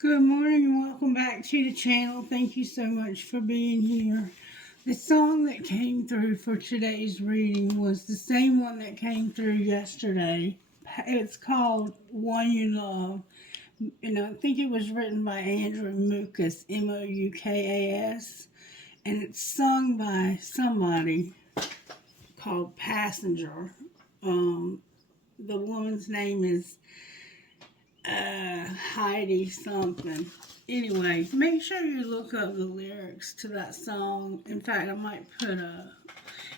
Good morning and welcome back to the channel. Thank you so much for being here. The song that came through for today's reading was the same one that came through yesterday. It's called One You Love. And I think it was written by Andrew Mukas, Moukas. And it's sung by somebody called Passenger. The woman's name is Heidi something. Anyway, make sure you look up the lyrics to that song. In fact, I might put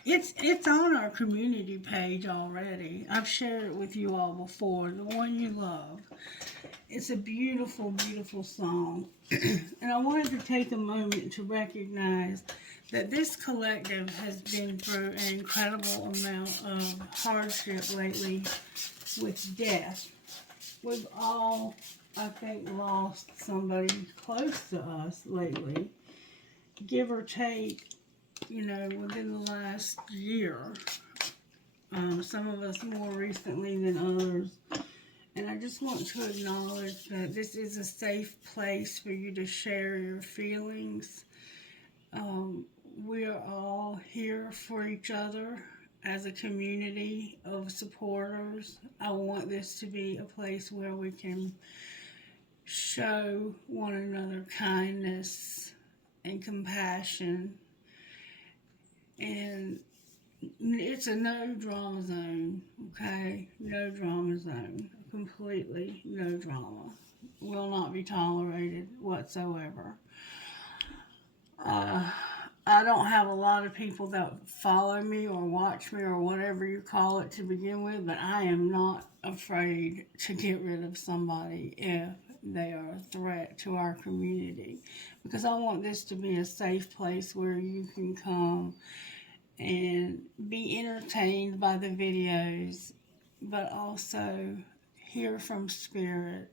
it's on our community page already. I've shared it with you all before. The One You Love. It's a beautiful, beautiful song. And I wanted to take a moment to recognize that this collective has been through an incredible amount of hardship lately with death. We've all, I think, lost somebody close to us lately, give or take, within the last year. Some of us more recently than others. And I just want to acknowledge that this is a safe place for you to share your feelings. We are all here for each other as a community of supporters. I want this to be a place where we can show one another kindness and compassion. And it's a no drama zone, okay? No drama zone. Completely no drama. Will not be tolerated whatsoever. I don't have a lot of people that follow me or watch me or whatever you call it to begin with, but I am not afraid to get rid of somebody if they are a threat to our community, because I want this to be a safe place where you can come and be entertained by the videos, but also hear from spirit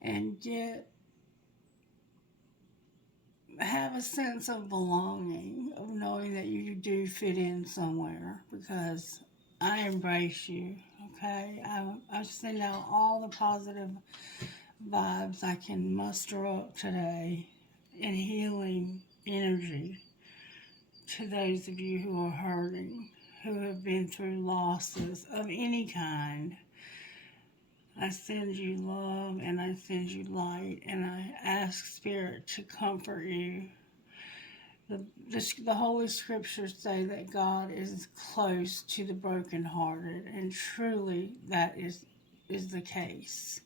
and have a sense of belonging, of knowing that you do fit in somewhere, because I embrace you, okay? I send out all the positive vibes I can muster up today and healing energy to those of you who are hurting, who have been through losses of any kind. I send you love and I send you light, and I ask Spirit to comfort you. The Holy Scriptures say that God is close to the brokenhearted, and truly that is the case.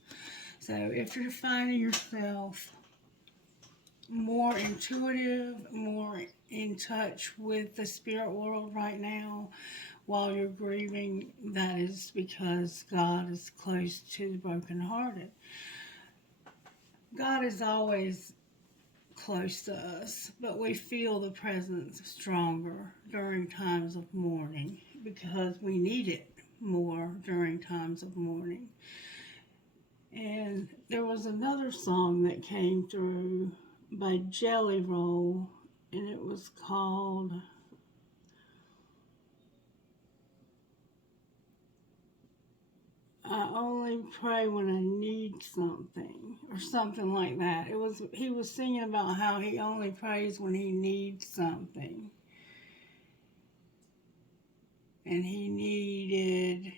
So if you're finding yourself more intuitive, more in touch with the spirit world right now, while you're grieving, that is because God is close to the brokenhearted. God is always close to us, but we feel the presence stronger during times of mourning because we need it more during times of mourning. And there was another song that came through by Jelly Roll, and it was called I only pray when I need something, or something like that. He was singing about how he only prays when he needs something. And he needed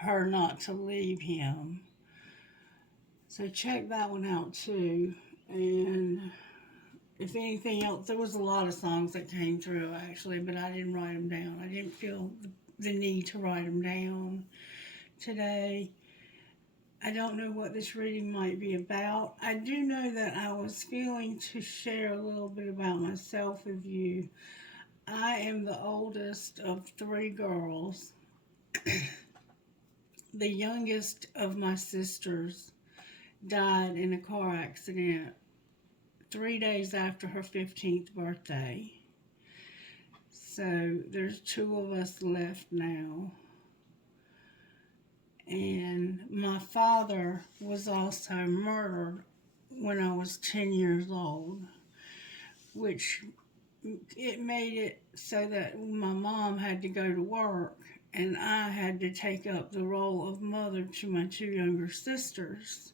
her not to leave him. So check that one out too. And if anything else, there was a lot of songs that came through actually, but I didn't write them down. I didn't feel the need to write them down today. I don't know what this reading might be about. I do know that I was feeling to share a little bit about myself with you. I am the oldest of three girls. The youngest of my sisters died in a car accident 3 days after her 15th birthday. So there's two of us left now. And my father was also murdered when I was 10 years old, which it made it so that my mom had to go to work and I had to take up the role of mother to my two younger sisters.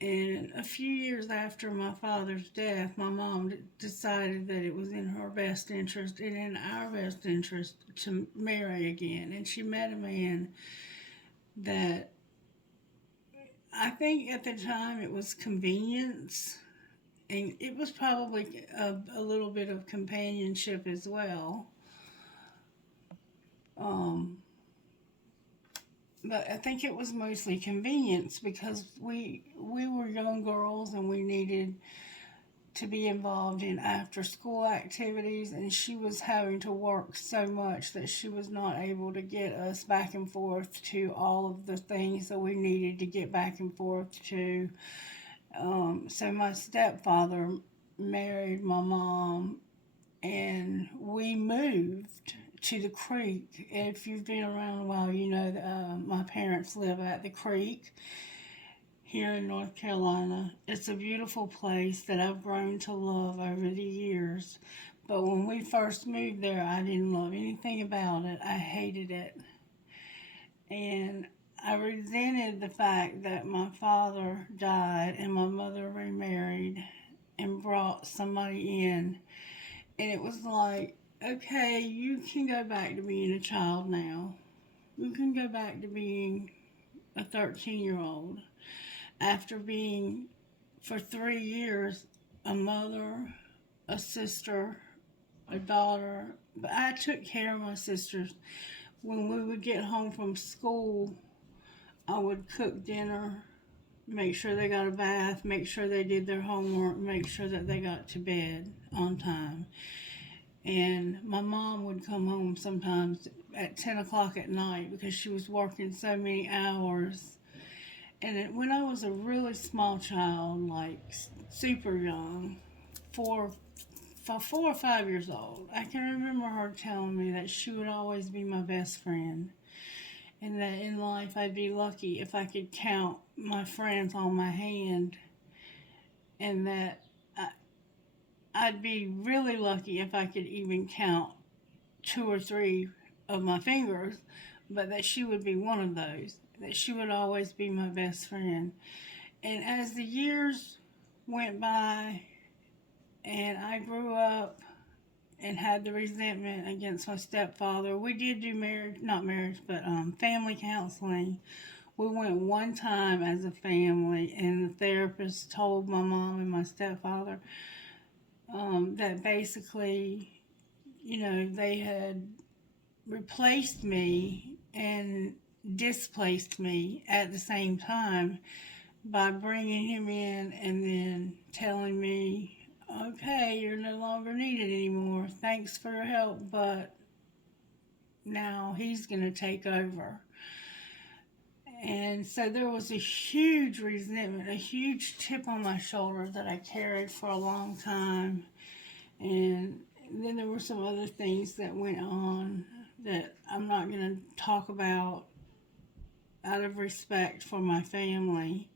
And a few years after my father's death, my mom decided that it was in her best interest and in our best interest to marry again. And she met a man that I think at the time it was convenience, and it was probably a little bit of companionship as well. Um, but I think it was mostly convenience because we were young girls and we needed to be involved in after school activities, and she was having to work so much that she was not able to get us back and forth to all of the things that we needed to get back and forth to. So my stepfather married my mom, and we moved to the creek. If you've been around a while, you know that my parents live at the creek here in North Carolina. It's a beautiful place that I've grown to love over the years. But when we first moved there, I didn't love anything about it. I hated it. And I resented the fact that my father died and my mother remarried and brought somebody in. And it was like, okay, you can go back to being a child now. You can go back to being a 13-year-old after being for 3 years a mother, a sister, a daughter. But I took care of my sisters. When we would get home from school, I would cook dinner, make sure they got a bath, make sure they did their homework, make sure that they got to bed on time. And my mom would come home sometimes at 10 o'clock at night because she was working so many hours. And when I was a really small child, like super young, 4 or 5 years old, I can remember her telling me that she would always be my best friend. And that in life I'd be lucky if I could count my friends on my hand, and that I'd be really lucky if I could even count 2 or 3 of my fingers, but that she would be one of those, that she would always be my best friend. And as the years went by and I grew up and had the resentment against my stepfather, we did do marriage, not marriage, but family counseling. We went one time as a family, and the therapist told my mom and my stepfather that basically, they had replaced me and displaced me at the same time by bringing him in and then telling me, okay, you're no longer needed anymore. Thanks for your help, but now he's going to take over. And so there was a huge resentment, a huge chip on my shoulder that I carried for a long time. And then there were some other things that went on that I'm not going to talk about out of respect for my family.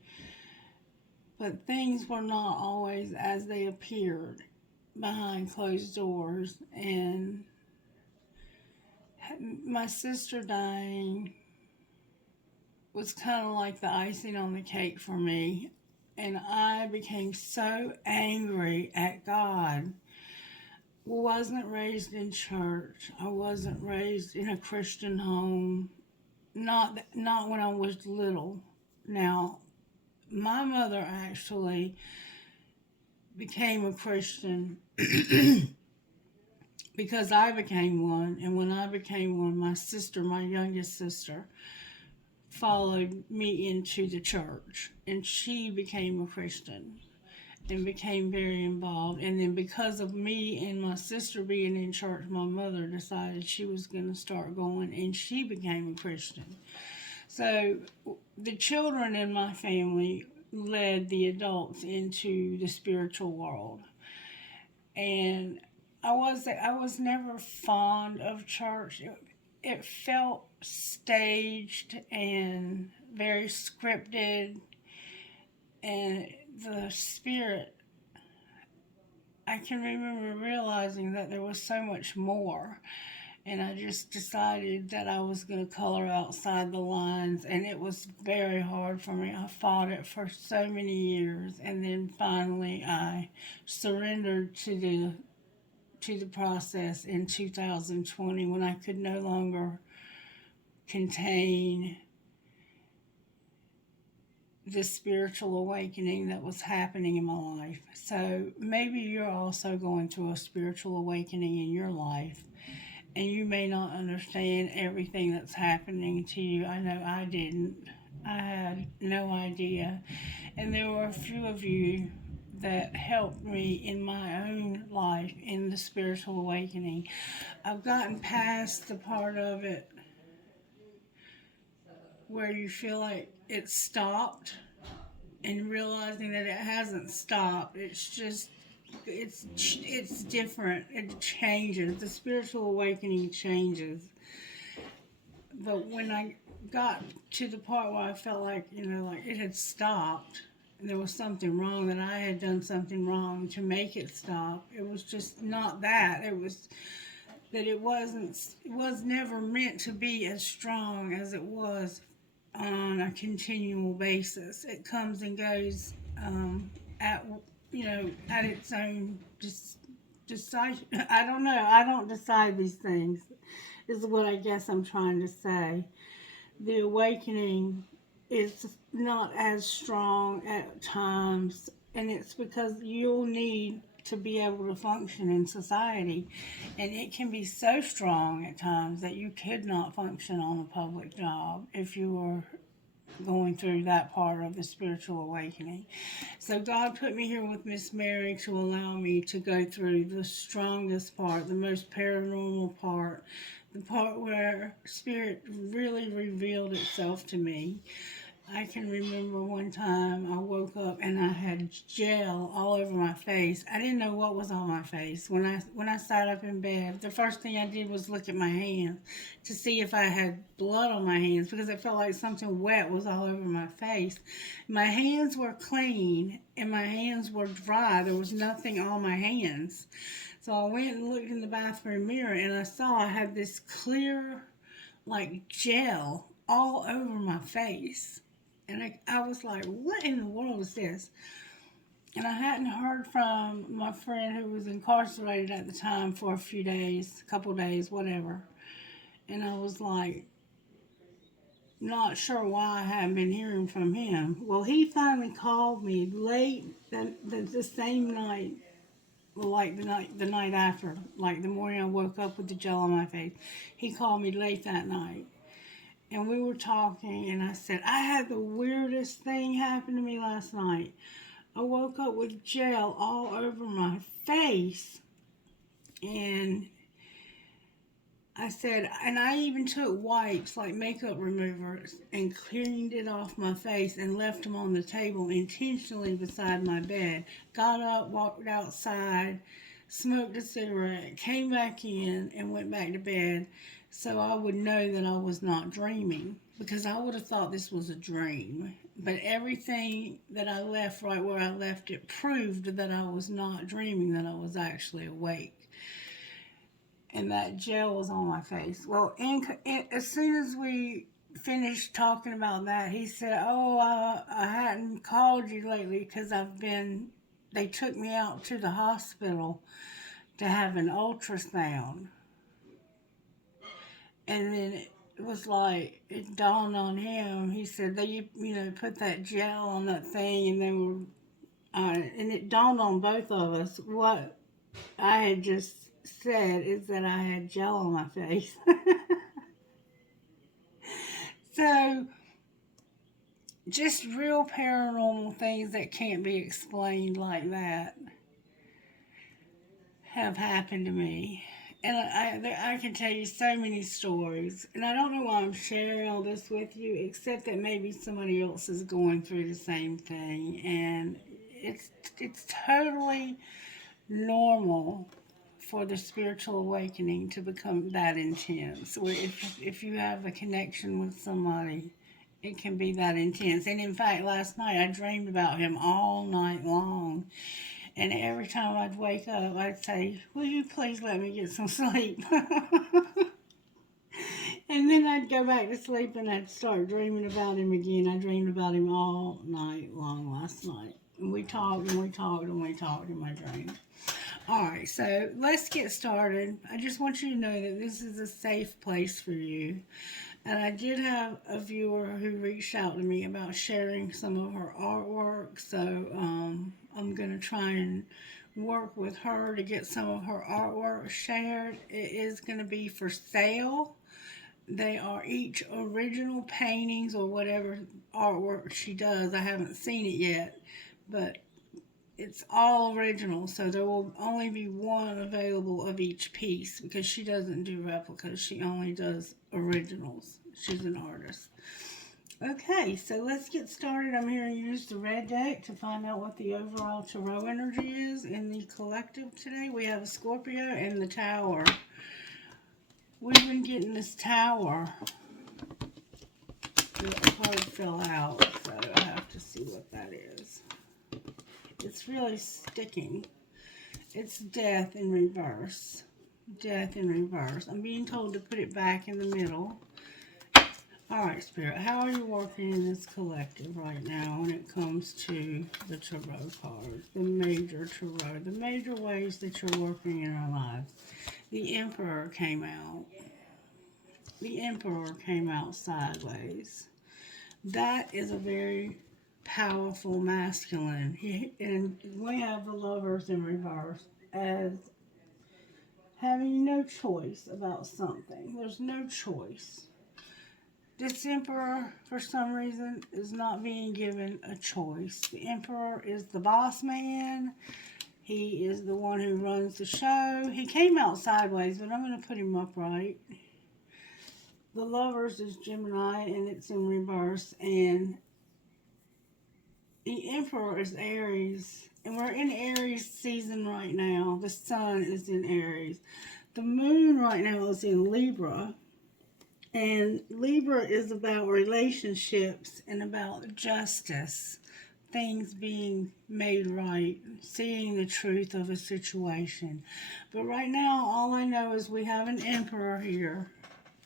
But things were not always as they appeared behind closed doors. And my sister dying was kind of like the icing on the cake for me. And I became so angry at God. I wasn't raised in church. I wasn't raised in a Christian home. Not when I was little. Now, my mother actually became a Christian because I became one. And when I became one, my sister, my youngest sister, followed me into the church, and she became a Christian and became very involved. And then because of me and my sister being in church, my mother decided she was going to start going, and she became a Christian. So the children in my family led the adults into the spiritual world. And I was never fond of church. It felt staged and very scripted, and the spirit, I can remember realizing that there was so much more. And I just decided that I was going to color outside the lines, and it was very hard for me. I fought it for so many years, and then finally I surrendered to the process in 2020 when I could no longer contain the spiritual awakening that was happening in my life. So maybe you're also going through a spiritual awakening in your life, and you may not understand everything that's happening to you. I know I didn't. I had no idea. And there were a few of you that helped me in my own life in the spiritual awakening. I've gotten past the part of it where you feel like it stopped and realizing that it hasn't stopped. It's just it's different. It changes. The spiritual awakening changes. But when I got to the part where I felt like, like it had stopped and there was something wrong, that I had done something wrong to make it stop, it was just not that. It was that it was never meant to be as strong as it was on a continual basis. It comes and goes at at its own decide. I don't know. I don't decide these things. Is what I guess I'm trying to say. The awakening is not as strong at times, and it's because you'll need to be able to function in society, and it can be so strong at times that you could not function on a public job if you were going through that part of the spiritual awakening. So God put me here with Miss Mary to allow me to go through the strongest part, the most paranormal part, the part where spirit really revealed itself to me. I can remember one time I woke up and I had gel all over my face. I didn't know what was on my face. When I sat up in bed, the first thing I did was look at my hands to see if I had blood on my hands, because it felt like something wet was all over my face. My hands were clean and my hands were dry. There was nothing on my hands. So I went and looked in the bathroom mirror and I saw I had this clear, like, gel all over my face. And I was like, what in the world is this? And I hadn't heard from my friend who was incarcerated at the time for a few days, a couple days, whatever. And I was like, not sure why I hadn't been hearing from him. Well, he finally called me late the same night, like the night after, like the morning I woke up with the gel on my face. He called me late that night. And we were talking, and I said, I had the weirdest thing happen to me last night. I woke up with gel all over my face. And I said, and I even took wipes, like makeup removers, and cleaned it off my face and left them on the table intentionally beside my bed. Got up, walked outside, smoked a cigarette, came back in, and went back to bed. So I would know that I was not dreaming, because I would have thought this was a dream. But everything that I left right where I left it proved that I was not dreaming, that I was actually awake. And that gel was on my face. Well, as soon as we finished talking about that, he said, oh, I hadn't called you lately because they took me out to the hospital to have an ultrasound. And then it was like, it dawned on him. He said, they, put that gel on that thing, and they were, and it dawned on both of us. What I had just said is that I had gel on my face. So, just real paranormal things that can't be explained like that have happened to me. And I can tell you so many stories. And I don't know why I'm sharing all this with you, except that maybe somebody else is going through the same thing. And it's totally normal for the spiritual awakening to become that intense. Where if you have a connection with somebody, it can be that intense. And in fact, last night I dreamed about him all night long. And every time I'd wake up, I'd say, will you please let me get some sleep? And then I'd go back to sleep and I'd start dreaming about him again. I dreamed about him all night long last night. And we talked and we talked and we talked in my dream. Alright, so let's get started. I just want you to know that this is a safe place for you. And I did have a viewer who reached out to me about sharing some of her artwork. So I'm going to try and work with her to get some of her artwork shared. It is going to be for sale. They are each original paintings or whatever artwork she does. I haven't seen it yet, but it's all original, so there will only be one available of each piece because she doesn't do replicas. She only does originals. She's an artist. Okay, so let's get started. I'm here to use the red deck to find out what the overall tarot energy is in the collective today. We have a Scorpio and the Tower. We've been getting this Tower. The card fell out, so I have to see what that is. It's really sticking. It's death in reverse. Death in reverse. I'm being told to put it back in the middle. Alright, Spirit, how are you working in this collective right now when it comes to the tarot cards? The major tarot. The major ways that you're working in our lives. The Emperor came out. The Emperor came out sideways. That is a very powerful masculine. And we have the Lovers in reverse as having no choice about something. There's no choice. This Emperor, for some reason, is not being given a choice. The Emperor is the boss man. He is the one who runs the show. He came out sideways, but I'm going to put him upright. The Lovers is Gemini, and it's in reverse. And the Emperor is Aries, and we're in Aries season right now. The Sun is in Aries. The Moon right now is in Libra, and Libra is about relationships and about justice, things being made right, seeing the truth of a situation. But right now, all I know is we have an Emperor here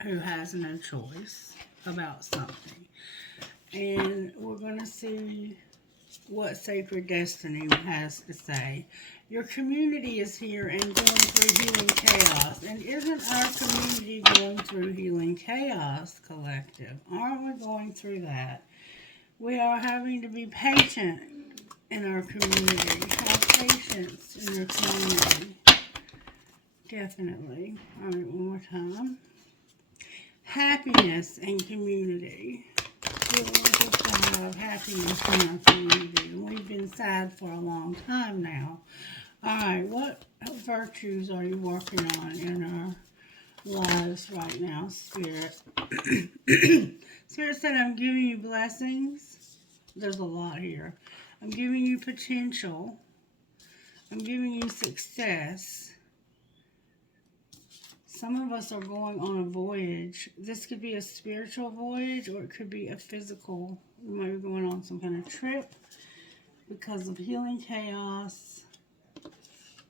who has no choice about something. And we're going to see what Sacred Destiny has to say. Your community is here and going through healing chaos. And isn't our community going through healing chaos, collective? Aren't we going through that? We are having to be patient in our community. Have patience in your community. Definitely. All right, one more time. Happiness and community. We're just to have happiness in our community. And we've been sad for a long time now. Alright, what virtues are you working on in our lives right now, Spirit? Spirit said, I'm giving you blessings. There's a lot here. I'm giving you potential. I'm giving you success. Some of us are going on a voyage. This could be a spiritual voyage or it could be a physical. We might be going on some kind of trip because of healing chaos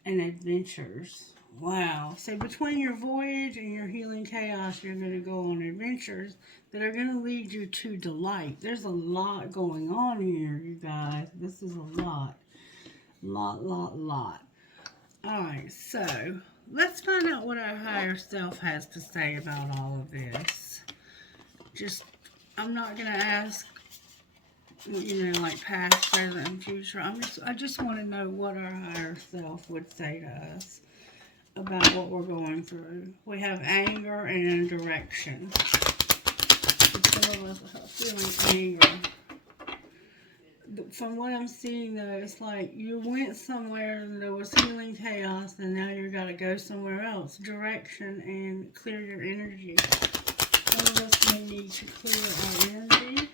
and adventures. Wow. So between your voyage and your healing chaos, you're going to go on adventures that are going to lead you to delight. There's a lot going on here, you guys. This is a lot. Lot. Alright, so let's find out what our higher self has to say about all of this. I'm not going to ask, like past, present, and future. I just want to know what our higher self would say to us about what we're going through. We have anger and direction. Some of us are feeling anger. From what I'm seeing, though, it's like you went somewhere and there was healing chaos, and now you got to go somewhere else. Direction and clear your energy. Some of us may need to clear our energy.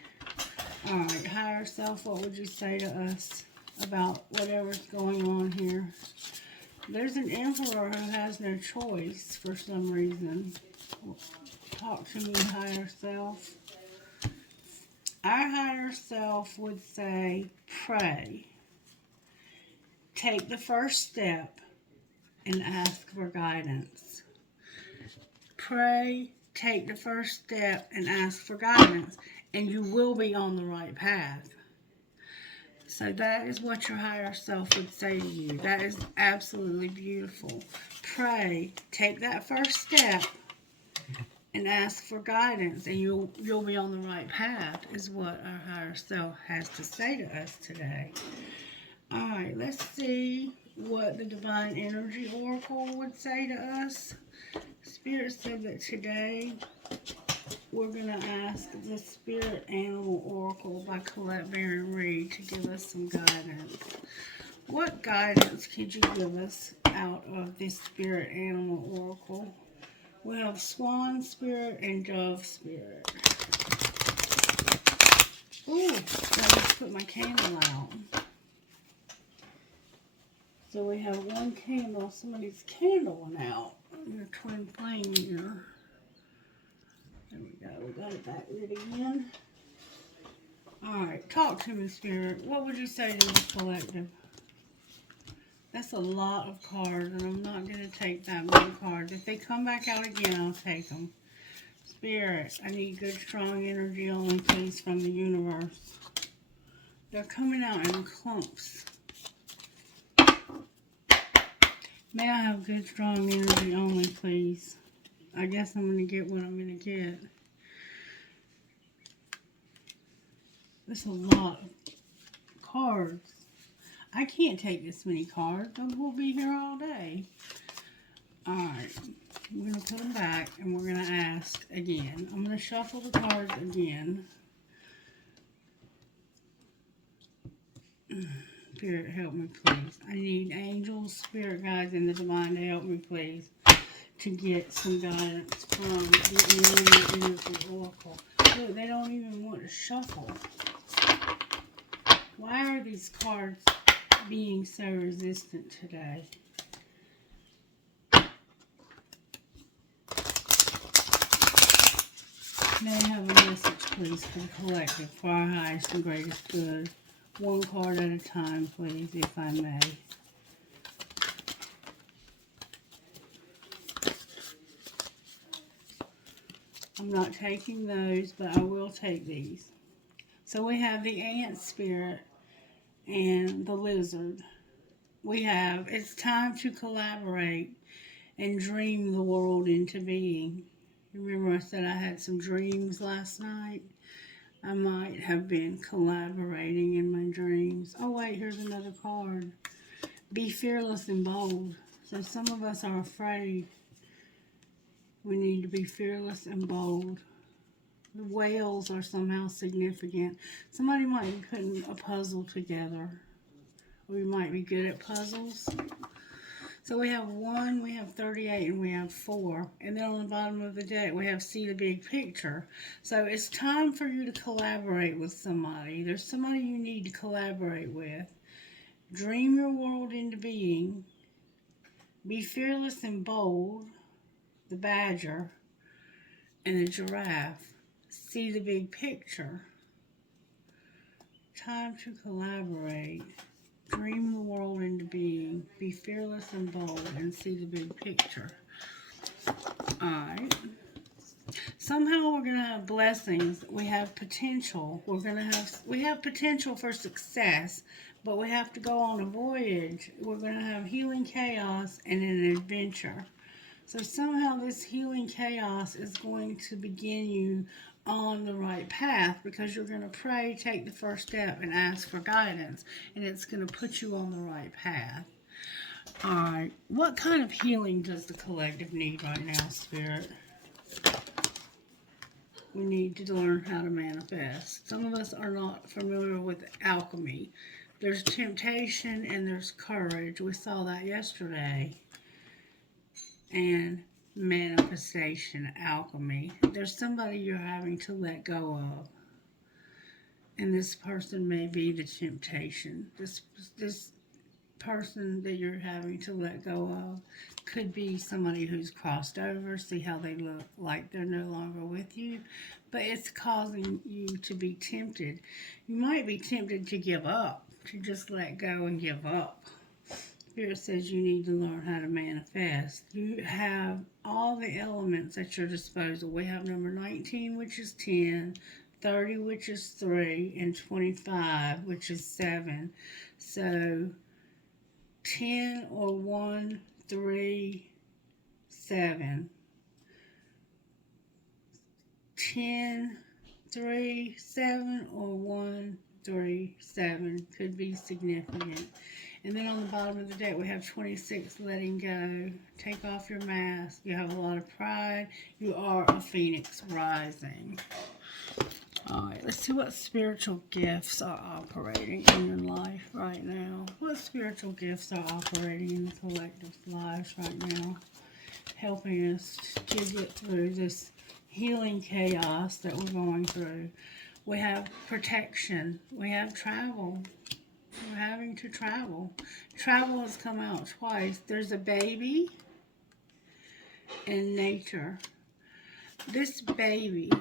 Alright, higher self, what would you say to us about whatever's going on here? There's an Emperor who has no choice for some reason. Talk to me, higher self. Our higher self would say, pray. Take the first step and ask for guidance. Pray, take the first step and ask for guidance, and you will be on the right path. So that is what your higher self would say to you. That is absolutely beautiful. Pray, take that first step, and ask for guidance, and you'll be on the right path, is what our higher self has to say to us today. All right, let's see what the Divine Energy Oracle would say to us. Spirit said that today we're going to ask the Spirit Animal Oracle by Colette Baron Reed to give us some guidance. What guidance could you give us out of this Spirit Animal Oracle? We have Swan Spirit and Dove Spirit. Ooh, I just put my candle out. So we have one candle. Somebody's candle went out. Your twin flame here. There we go. We got it back lit again. Alright, talk to me, Spirit. What would you say to the collective? That's a lot of cards, and I'm not going to take that many cards. If they come back out again, I'll take them. Spirit, I need good, strong energy only, please, from the universe. They're coming out in clumps. May I have good, strong energy only, please? I guess I'm going to get what I'm going to get. That's a lot of cards. I can't take this many cards. We'll be here all day. Alright. I'm going to put them back, and we're going to ask again. I'm going to shuffle the cards again. Spirit, help me, please. I need angels, spirit guides, and the divine to help me, please, to get some guidance from the energy oracle. Look, they don't even want to shuffle. Why are these cards being so resistant today? May I have a message, please, for the collective, for our highest and greatest good. One card at a time, please, if I may. I'm not taking those, but I will take these. So we have the ant spirit and the lizard. We have, it's time to collaborate and dream the world into being. Remember I said I had some dreams last night? I might have been collaborating in my dreams. Oh wait, here's another card. Be fearless and bold. So some of us are afraid. We need to be fearless and bold. The whales are somehow significant. Somebody might be putting a puzzle together. We might be good at puzzles. So we have 1, we have 38, and we have 4. And then on the bottom of the deck, we have see the big picture. So it's time for you to collaborate with somebody. There's somebody you need to collaborate with. Dream your world into being. Be fearless and bold. The badger and the giraffe. See the big picture. Time to collaborate. Dream the world into being. Be fearless and bold and see the big picture. Alright. Somehow we're going to have blessings. We have potential. We have potential for success, but we have to go on a voyage. We're going to have healing chaos and an adventure. So somehow this healing chaos is going to begin you on the right path, because you're going to pray, take the first step, and ask for guidance. And it's going to put you on the right path. Alright, what kind of healing does the collective need right now, Spirit? We need to learn how to manifest. Some of us are not familiar with alchemy. There's temptation and there's courage. We saw that yesterday. And manifestation, alchemy. There's somebody you're having to let go of. And this person may be the temptation. This person that you're having to let go of could be somebody who's crossed over. See how they look like they're no longer with you. But it's causing you to be tempted. You might be tempted to give up, to just let go and give up. Spirit says you need to learn how to manifest. You have all the elements at your disposal. We have number 19, which is 10, 30, which is 3, and 25, which is 7. So 10 or 1, 3, 7. 10, 3, 7, or 1, 3, 7 could be significant. And then on the bottom of the deck, we have 26, letting go. Take off your mask. You have a lot of pride. You are a phoenix rising. All right, let's see what spiritual gifts are operating in your life right now. What spiritual gifts are operating in the collective's lives right now, helping us to get through this healing chaos that we're going through. We have protection. We have travel. We're having to travel. Travel has come out twice. There's a baby and nature. This baby,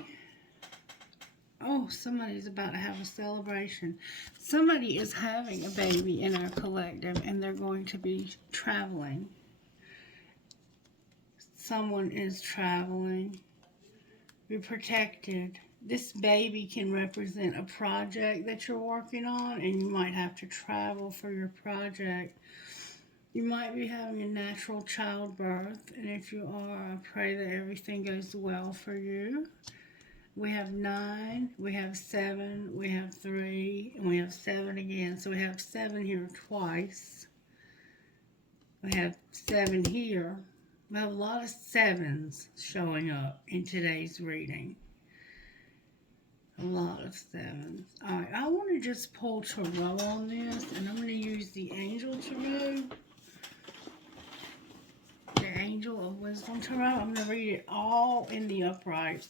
oh, somebody's about to have a celebration. Somebody is having a baby in our collective, and they're going to be traveling. Someone is traveling. You're protected. This baby can represent a project that you're working on, and you might have to travel for your project. You might be having a natural childbirth, and if you are, I pray that everything goes well for you. We have 9, we have 7, we have 3, and we have 7 again. So we have 7 here twice. We have 7 here. We have a lot of 7s showing up in today's reading. A lot of 7s. Alright, I want to just pull tarot on this, and I'm going to use the Angel Tarot. The Angel of Wisdom Tarot. I'm going to read it all in the upright.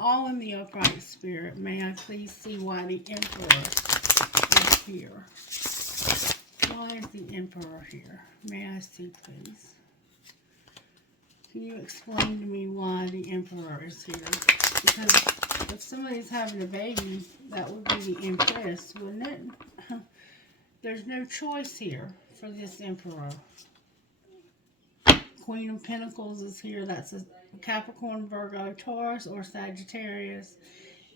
All in the upright spirit. May I please see why the Emperor is here? Why is the Emperor here? May I see, please? Can you explain to me why the Emperor is here? Because if somebody's having a baby, that would be the Empress, wouldn't it? There's no choice here for this Emperor. Queen of Pentacles is here. That's a Capricorn, Virgo, Taurus, or Sagittarius.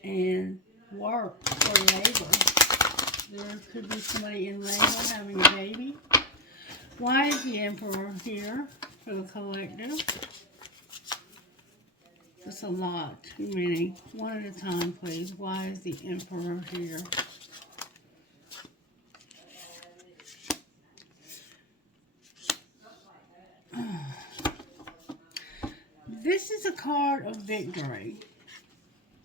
And work or labor. There could be somebody in labor having a baby. Why is the Emperor here for the collective? That's a lot. Too many. One at a time, please. Why is the Emperor here? This is a card of victory.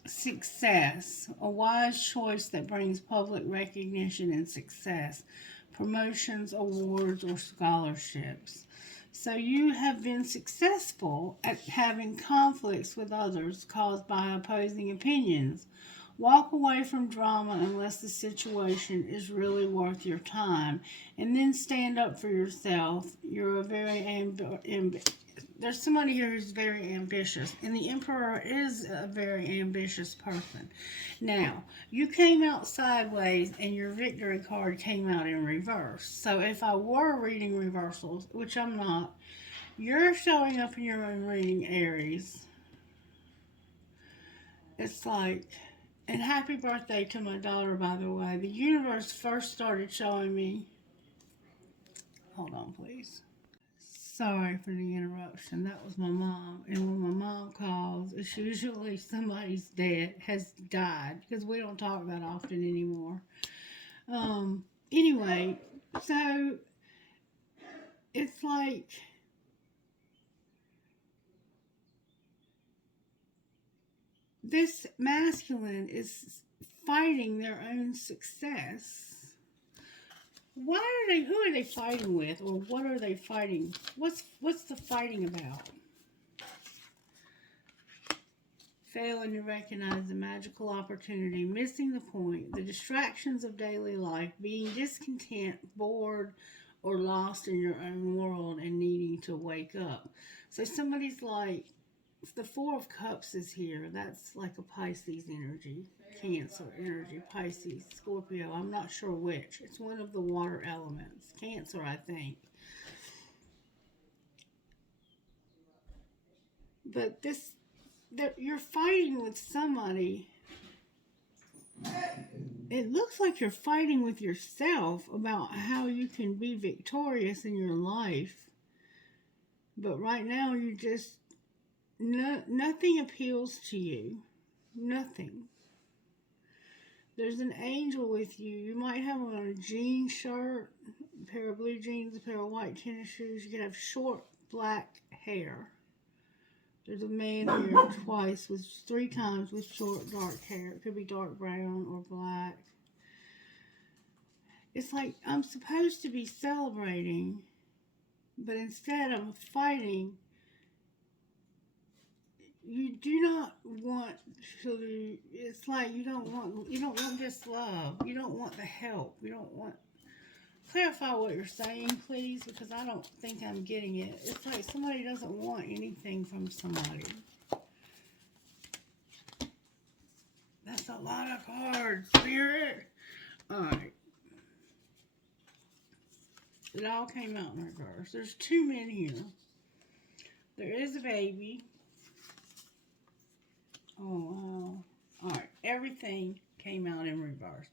Success. A wise choice that brings public recognition and success. Promotions, awards, or scholarships. So you have been successful at having conflicts with others caused by opposing opinions. Walk away from drama unless the situation is really worth your time, and then stand up for yourself. You're a very there's somebody here who's very ambitious, and the Emperor is a very ambitious person. Now, you came out sideways, and your victory card came out in reverse. So if I were reading reversals, which I'm not, you're showing up in your own reading, Aries. It's like, and happy birthday to my daughter, by the way. The universe first started showing me, hold on, please. Sorry for the interruption. That was my mom. And when my mom calls, it's usually somebody's dead, has died, because we don't talk that often anymore. Anyway, so it's like this masculine is fighting their own success. Why are they, who are they fighting with, or what are they fighting? What's the fighting about? Failing to recognize the magical opportunity, missing the point, the distractions of daily life, being discontent, bored, or lost in your own world and needing to wake up. So somebody's like, if the Four of Cups is here, that's like a Pisces energy. Cancer energy, Pisces, Scorpio. I'm not sure which. It's one of the water elements. Cancer, I think. But you're fighting with somebody. It looks like you're fighting with yourself about how you can be victorious in your life. But right now, you just, nothing appeals to you. Nothing. There's an angel with you. You might have on a jean shirt, a pair of blue jeans, a pair of white tennis shoes. You could have short black hair. There's a man here twice, with 3 times with short dark hair. It could be dark brown or black. It's like I'm supposed to be celebrating, but instead I'm fighting. You do not want to, it's like you don't want this love. You don't want the help. You don't want, clarify what you're saying, please, because I don't think I'm getting it. It's like somebody doesn't want anything from somebody. That's a lot of cards, Spirit. Alright. It all came out in reverse. There's 2 men here. There is a baby. Oh, wow. Alright, everything came out in reverse.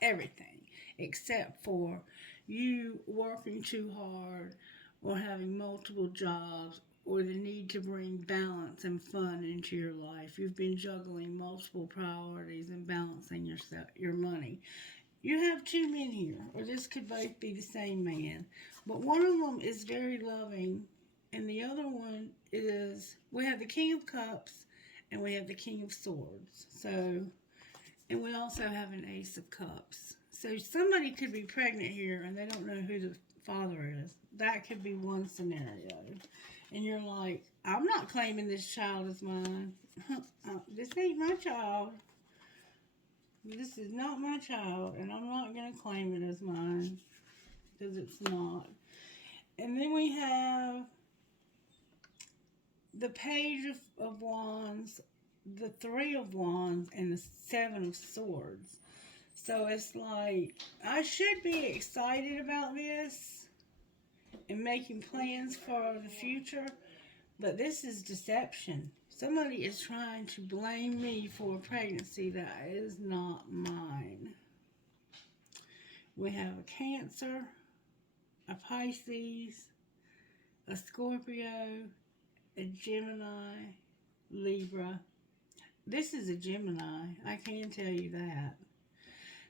Everything. Except for you working too hard, or having multiple jobs, or the need to bring balance and fun into your life. You've been juggling multiple priorities and balancing your money. You have 2 men here, or this could both be the same man. But one of them is very loving, and the other one is, we have the King of Cups, and we have the King of Swords. So, and we also have an Ace of Cups. So somebody could be pregnant here and they don't know who the father is. That could be one scenario. And you're like, I'm not claiming this child as mine. This ain't my child. This is not my child, and I'm not going to claim it as mine, because it's not. And then we have the Page of Wands, the 3 of Wands, and the 7 of Swords. So it's like, I should be excited about this and making plans for the future, but this is deception. Somebody is trying to blame me for a pregnancy that is not mine. We have a Cancer, a Pisces, a Scorpio, a Gemini, Libra. This is a Gemini. I can tell you that.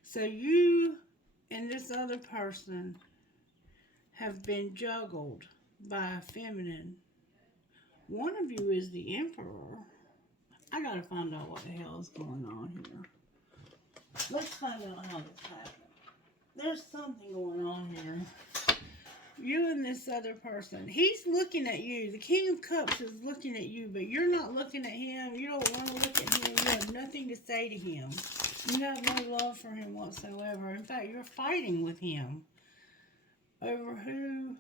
So you and this other person have been juggled by a feminine. One of you is the Emperor. I gotta find out what the hell is going on here. Let's find out how this happened. There's something going on here. You and this other person. He's looking at you. The King of Cups is looking at you, but you're not looking at him. You don't want to look at him. You have nothing to say to him. You have no love for him whatsoever. In fact, you're fighting with him over who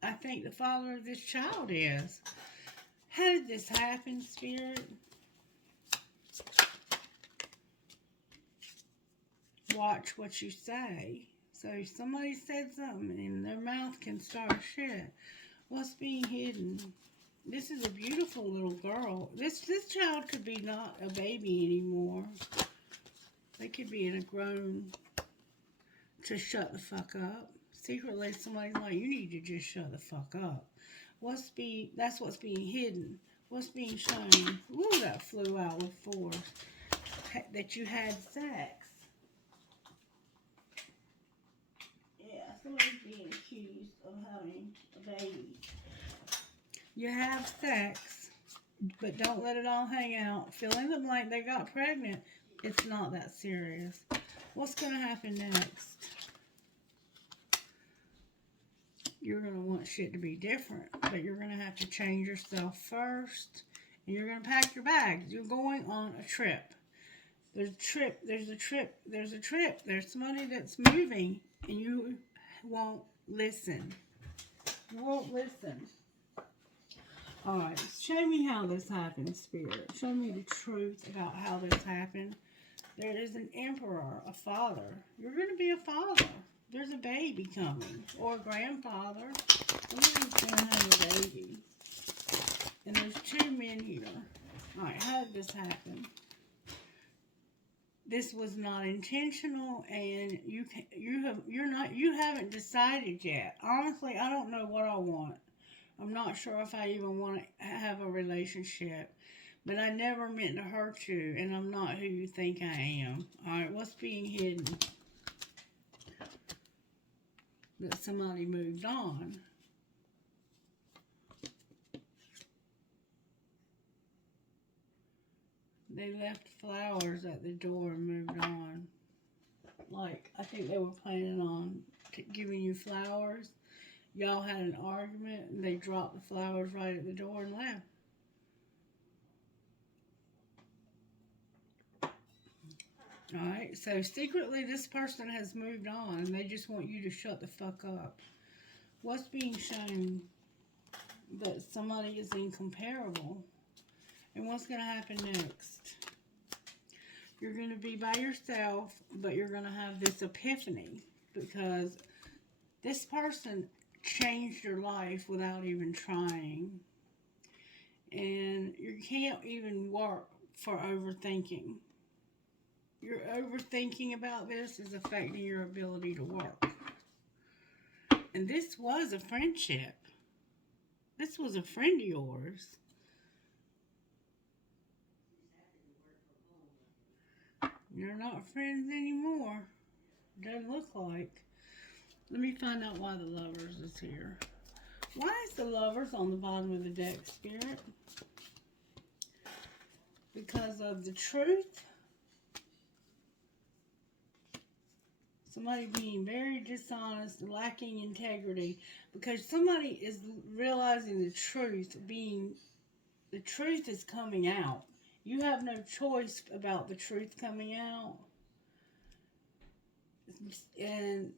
I think the father of this child is. How did this happen, Spirit? Watch what you say. So somebody said something and their mouth can start shit. What's being hidden? This is a beautiful little girl. This child could be not a baby anymore. They could be in a grown to shut the fuck up. Secretly, somebody's like, you need to just shut the fuck up. That's what's being hidden. What's being shown? Ooh, that flew out with force. That you had sex. Yeah, somebody's being accused of having a baby. You have sex, but don't let it all hang out. Fill in the blank. They got pregnant. It's not that serious. What's going to happen next? You're going to want shit to be different, but you're going to have to change yourself first, and you're going to pack your bags. You're going on a trip. There's a trip. There's a trip. There's a trip. There's somebody that's moving, and you won't listen. You won't listen. Alright, show me how this happened, Spirit. Show me the truth about how this happened. There is an emperor, a father. You're going to be a father. There's a baby coming. Or a grandfather. Somebody's going to have a baby. And there's two men here. Alright, how did this happen? This was not intentional, and you haven't decided yet. Honestly, I don't know what I want. I'm not sure if I even want to have a relationship. But I never meant to hurt you, and I'm not who you think I am. Alright, what's being hidden? That somebody moved on. They left flowers at the door and moved on. Like, I think they were planning on giving you flowers. Y'all had an argument, and they dropped the flowers right at the door and left. Alright, so secretly this person has moved on, and they just want you to shut the fuck up. What's being shown? That somebody is incomparable. And what's going to happen next? You're going to be by yourself, but you're going to have this epiphany. Because this person changed your life without even trying. And you can't even work for overthinking. Your overthinking about this is affecting your ability to work. And this was a friendship. This was a friend of yours. You're not friends anymore. Doesn't look like. Let me find out why the Lovers is here. Why is the Lovers on the bottom of the deck, Spirit? Because of the truth. Somebody being very dishonest, lacking integrity. Because somebody is realizing the truth. The truth is coming out. You have no choice about the truth coming out. And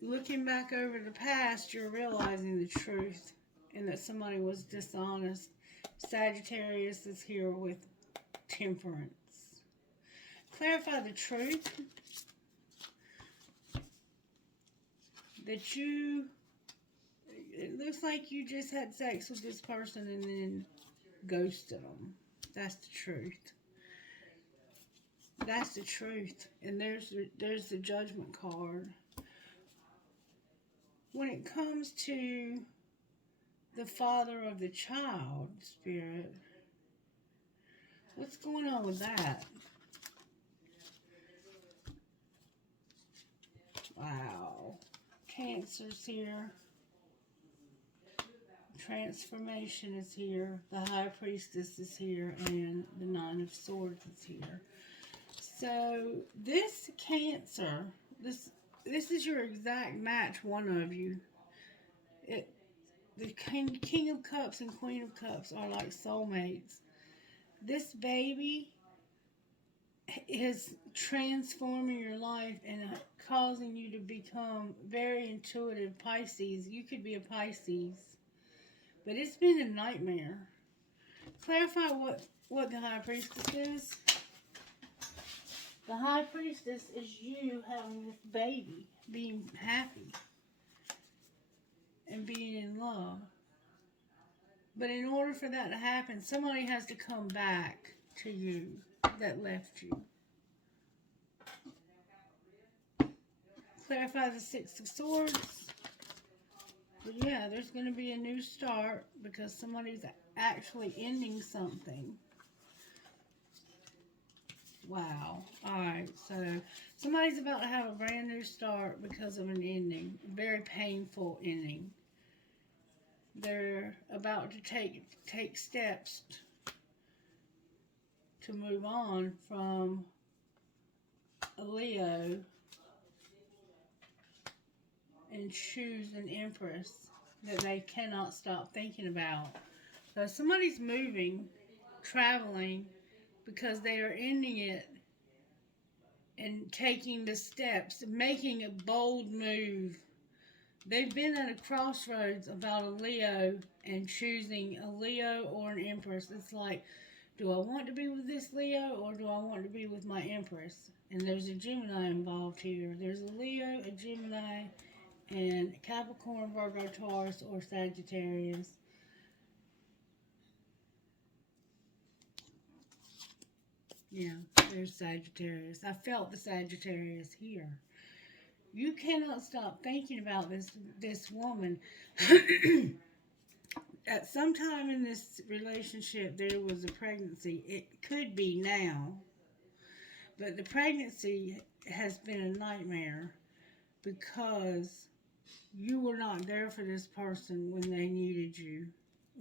looking back over the past, you're realizing the truth. And that somebody was dishonest. Sagittarius is here with Temperance. Clarify the truth. That it looks like you just had sex with this person and then ghosted them. That's the truth. That's the truth. And there's the Judgment card. When it comes to the father of the child, Spirit, what's going on with that? Wow. Cancer's here. Transformation is here. The High Priestess is here. And the Nine of Swords is here. So, this Cancer, this is your exact match, one of you. The King of Cups and Queen of Cups are like soulmates. This baby is transforming your life and causing you to become very intuitive. Pisces. You could be a Pisces. But it's been a nightmare. Clarify what the High Priestess is. The High Priestess is you having this baby, being happy, and being in love. But in order for that to happen, somebody has to come back to you that left you. Clarify the Six of Swords. But yeah, there's going to be a new start because somebody's actually ending something. Wow. Alright, so somebody's about to have a brand new start because of an ending. A very painful ending. They're about to take steps to move on from a Leo and choose an Empress that they cannot stop thinking about. So somebody's moving, traveling, because they are ending it and taking the steps, making a bold move. They've been at a crossroads about a Leo and choosing a Leo or an Empress. It's like Do I want to be with this Leo or do I want to be with my Empress? And there's a Gemini involved here. There's a Leo, a Gemini, and Capricorn, Virgo, Taurus, or Sagittarius. Yeah, there's Sagittarius. I felt the Sagittarius here. You cannot stop thinking about this woman. At some time in this relationship, there was a pregnancy. It could be now, but the pregnancy has been a nightmare because you were not there for this person when they needed you.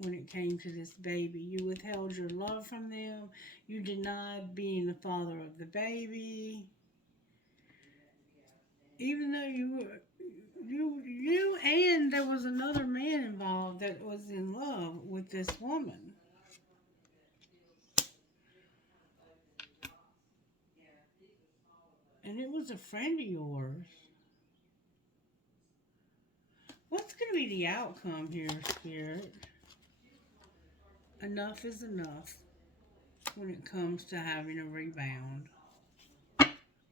When it came to this baby, you withheld your love from them. You denied being the father of the baby, even though you and there was another man involved that was in love with this woman. And it was a friend of yours. What's going to be the outcome here, Spirit? Enough is enough when it comes to having a rebound.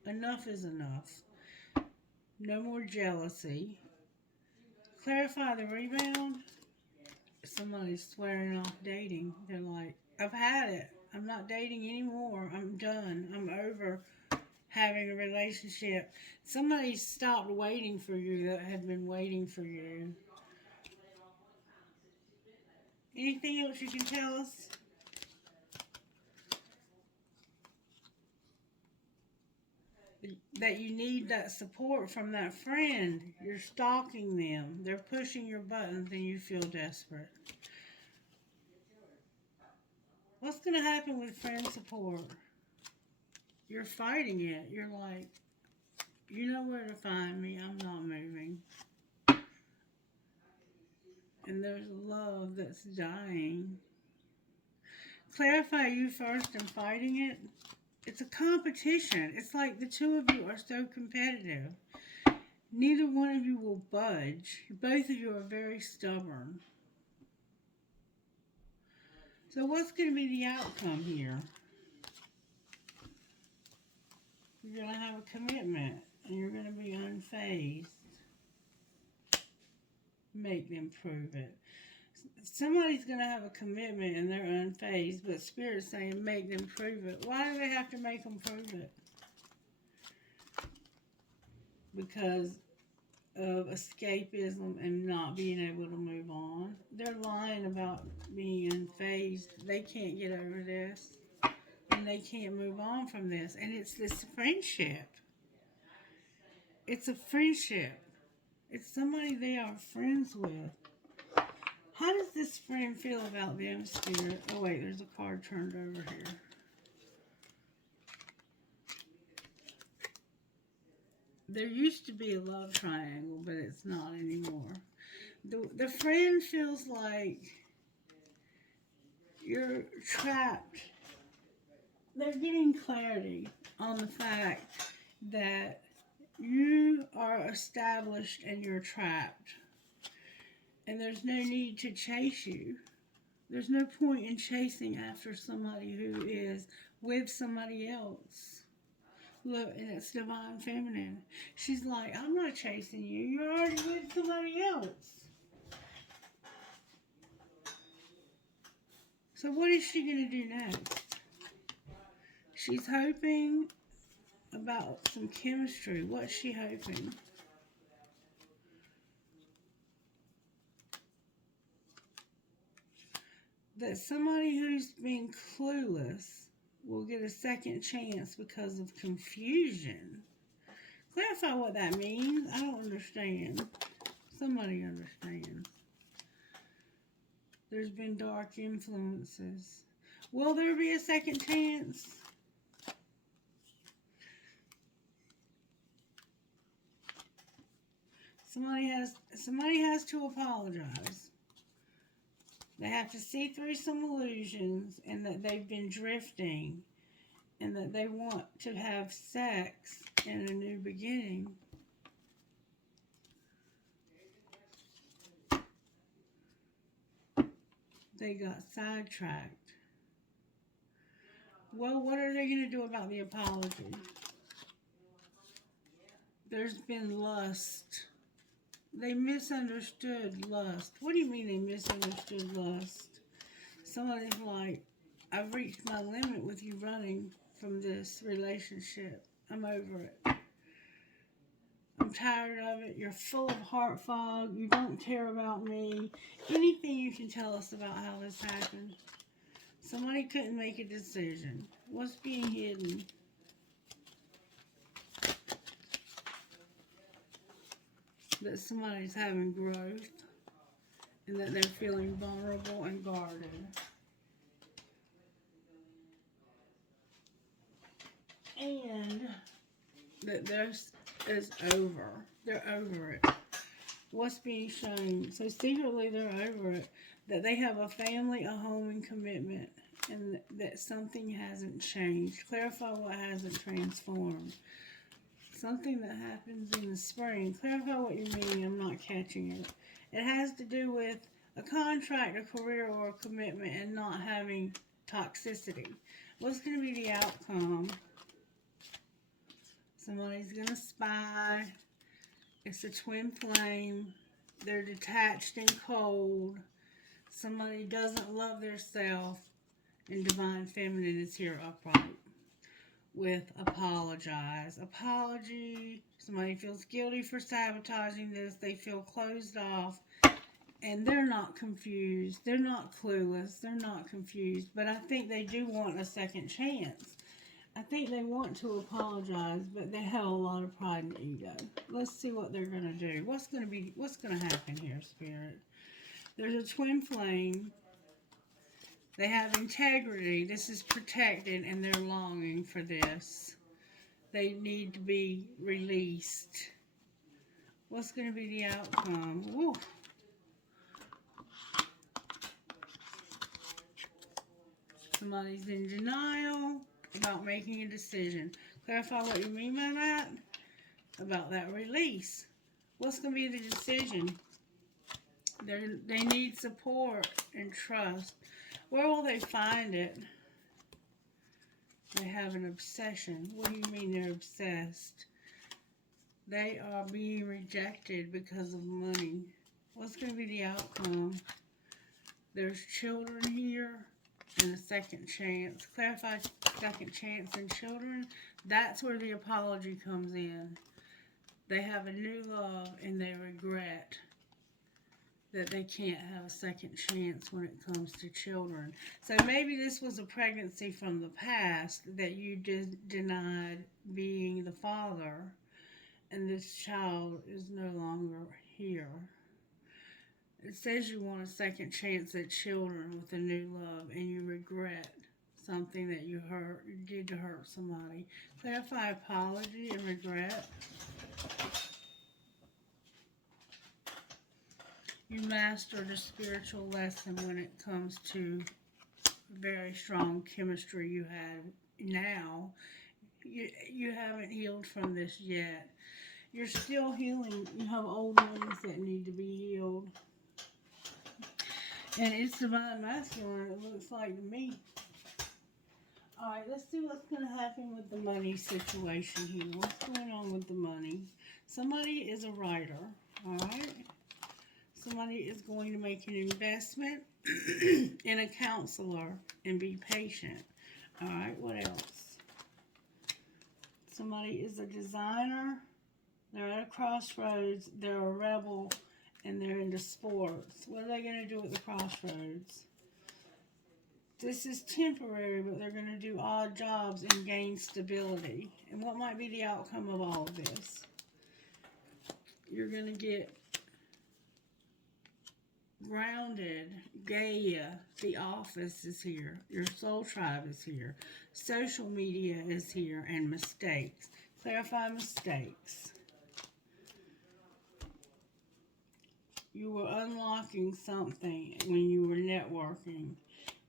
Enough is enough. No more jealousy. Clarify the rebound. Somebody's swearing off dating. They're like, I've had it. I'm not dating anymore. I'm done. I'm over having a relationship. Somebody stopped waiting for you that had been waiting for you. Anything else you can tell us? That you need that support from that friend. You're stalking them. They're pushing your buttons and you feel desperate. What's going to happen with friend support? You're fighting it. You're like, you know where to find me. I'm not moving. And there's love that's dying. Clarify you first and fighting it. It's a competition. It's like the two of you are so competitive. Neither one of you will budge. Both of you are very stubborn. So what's going to be the outcome here? You're going to have a commitment and you're going to be unfazed. Make them prove it. Somebody's going to have a commitment and they're unfazed, but Spirit's saying make them prove it. Why do they have to make them prove it? Because of escapism and not being able to move on. They're lying about being unfazed. They can't get over this. And they can't move on from this. And it's this friendship. It's a friendship. It's somebody they are friends with. How does this friend feel about them, Spirit? Oh, wait, there's a card turned over here. There used to be a love triangle, but it's not anymore. The friend feels like you're trapped. They're getting clarity on the fact that you are established and you're trapped. And there's no need to chase you. There's no point in chasing after somebody who is with somebody else. Look, and it's Divine Feminine. She's like, I'm not chasing you. You're already with somebody else. So what is she going to do next? She's hoping about some chemistry. What's she hoping? That somebody who's being clueless will get a second chance because of confusion. Clarify what that means. I don't understand. Somebody understands. There's been dark influences. Will there be a second chance? Somebody has to apologize. They have to see through some illusions and that they've been drifting and that they want to have sex in a new beginning. They got sidetracked. Well, what are they going to do about the apology? There's been lust. They misunderstood lust. What do you mean they misunderstood lust? Somebody's like, I've reached my limit with you running from this relationship. I'm over it. I'm tired of it. You're full of heart fog. You don't care about me. Anything you can tell us about how this happened. Somebody couldn't make a decision. What's being hidden? That somebody's having growth and that they're feeling vulnerable and guarded. And that theirs is over. They're over it. What's being shown? So secretly they're over it. That they have a family, a home, and commitment. And that something hasn't changed. Clarify what hasn't transformed. Something that happens in the spring. Clarify what you mean. I'm not catching it. It has to do with a contract, a career, or a commitment and not having toxicity. What's going to be the outcome? Somebody's going to spy. It's a twin flame. They're detached and cold. Somebody doesn't love their self. And divine feminine is here upright. With apologize. Apology. Somebody feels guilty for sabotaging this. They feel closed off. And they're not confused. They're not clueless. They're not confused. But I think they do want a second chance. I think they want to apologize, but they have a lot of pride and ego. Let's see what they're going to do. What's going to happen here, Spirit? There's a twin flame. They have integrity. This is protected, and they're longing for this. They need to be released. What's going to be the outcome? Woo. Somebody's in denial about making a decision. Clarify what you mean by that. About that release. What's going to be the decision? They need support and trust. Where will they find it? They have an obsession. What do you mean they're obsessed? They are being rejected because of money. What's going to be the outcome? There's children here and a second chance. Clarify second chance and children. That's where the apology comes in. They have a new love and they regret that they can't have a second chance when it comes to children. So maybe this was a pregnancy from the past that you denied being the father, and this child is no longer here. It says you want a second chance at children with a new love, and you regret something that you did to hurt somebody. Clarify apology and regret. You mastered a spiritual lesson when it comes to very strong chemistry you have now. You haven't healed from this yet. You're still healing. You have old wounds that need to be healed. And it's divine masculine, it looks like to me. Alright, let's see what's going to happen with the money situation here. What's going on with the money? Somebody is a writer, alright? Somebody is going to make an investment in a counselor and be patient. Alright, what else? Somebody is a designer. They're at a crossroads. They're a rebel and they're into sports. What are they going to do at the crossroads? This is temporary, but they're going to do odd jobs and gain stability. And what might be the outcome of all of this? You're going to get grounded. Gaia, the office is here. Your soul tribe is here. Social media is here. And mistakes. Clarify mistakes. You were unlocking something when you were networking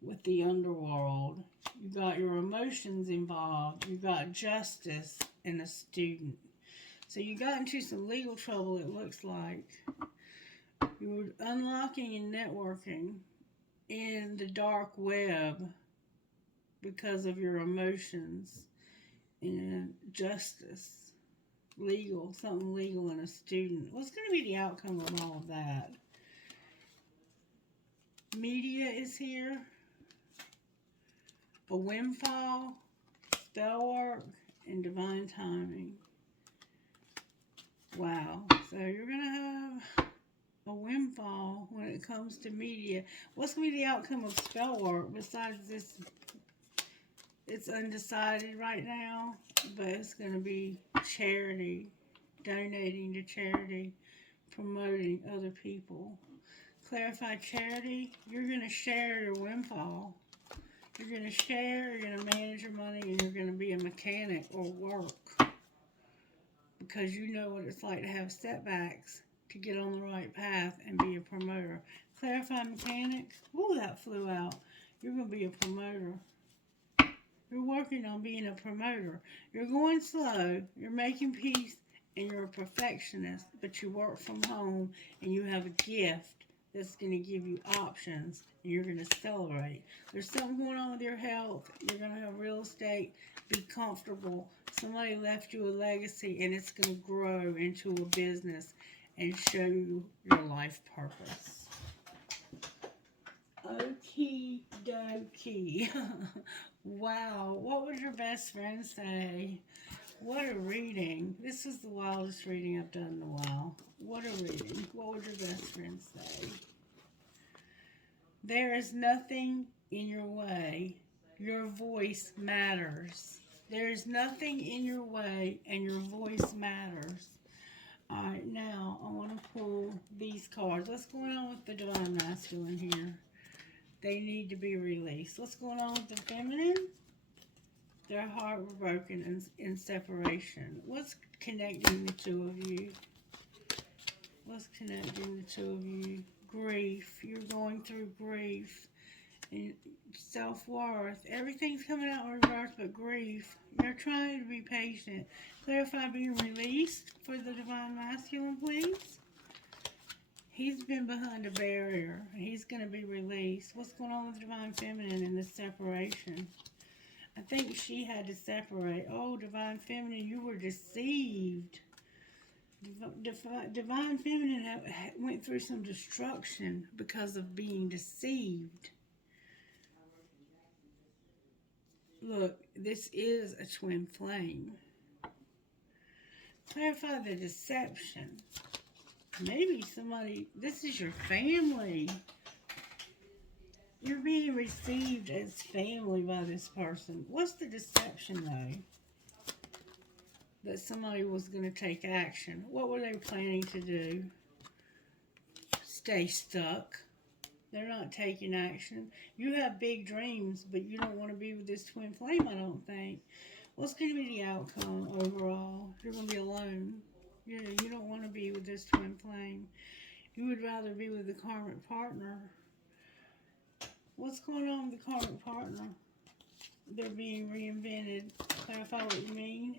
with the underworld. You got your emotions involved. You got justice and a student. So you got into some legal trouble, it looks like. You were unlocking and networking in the dark web because of your emotions and justice, legal, something legal in a student. What's going to be the outcome of all of that? Media is here. A windfall, spell work, and divine timing. Wow. So you're going to have a windfall when it comes to media. What's going to be the outcome of spell work besides this? It's undecided right now, but it's going to be charity, donating to charity, promoting other people. Clarify charity, you're going to share your windfall. You're going to share, you're going to manage your money, and you're going to be a mechanic or work because you know what it's like to have setbacks to get on the right path and be a promoter. Clarify mechanic, ooh, that flew out. You're going to be a promoter. You're working on being a promoter. You're going slow, you're making peace, and you're a perfectionist, but you work from home and you have a gift that's going to give you options and you're going to celebrate. There's something going on with your health. You're going to have real estate. Be comfortable. Somebody left you a legacy and it's going to grow into a business and show you your life purpose. Okie dokie. Wow, what would your best friend say? What a reading. This is the wildest reading I've done in a while. What a reading. What would your best friend say? There is nothing in your way. Your voice matters. There is nothing in your way and your voice matters. Alright, now I want to pull these cards. What's going on with the Divine Masculine here? They need to be released. What's going on with the Feminine? Their heart were broken in separation. What's connecting the two of you? What's connecting the two of you? Grief. You're going through grief. And self-worth. Everything's coming out in reverse but grief. You're trying to be patient. Clarify being released for the Divine Masculine, please. He's been behind a barrier. He's going to be released. What's going on with the Divine Feminine in this separation? I think she had to separate. Oh, Divine Feminine, you were deceived. Divine Feminine went through some destruction because of being deceived. Look, this is a twin flame. Clarify the deception. Maybe somebody, this is your family. You're being received as family by this person. What's the deception, though? That somebody was going to take action. What were they planning to do? Stay stuck. They're not taking action. You have big dreams, but you don't want to be with this twin flame, I don't think. What's going to be the outcome overall? You're going to be alone. You don't want to be with this twin flame. You would rather be with the karmic partner. What's going on with the karmic partner? They're being reinvented. Clarify what you mean.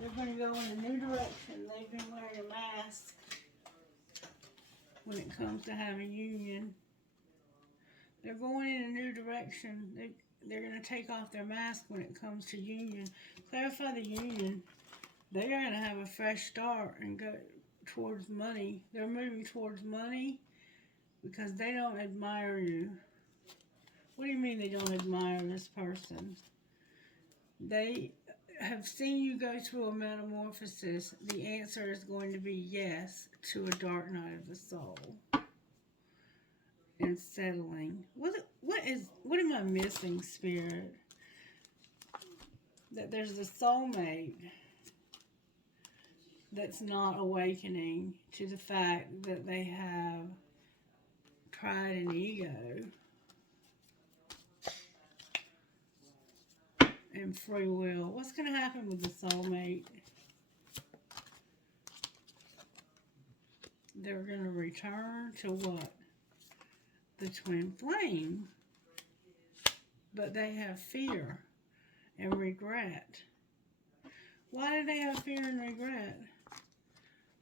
They're going to go in a new direction. They've been wearing a mask when it comes to having union. They're going in a new direction. They're going to take off their mask when it comes to union. Clarify the union. They are going to have a fresh start and go towards money. They're moving towards money because they don't admire you. What do you mean they don't admire this person? They have seen you go through a metamorphosis. The answer is going to be yes to a dark night of the soul. And settling. What am I missing, Spirit? That there's a soulmate that's not awakening to the fact that they have pride and ego and free will. What's going to happen with the soulmate? They're going to return to what? The twin flame. But they have fear and regret. Why do they have fear and regret?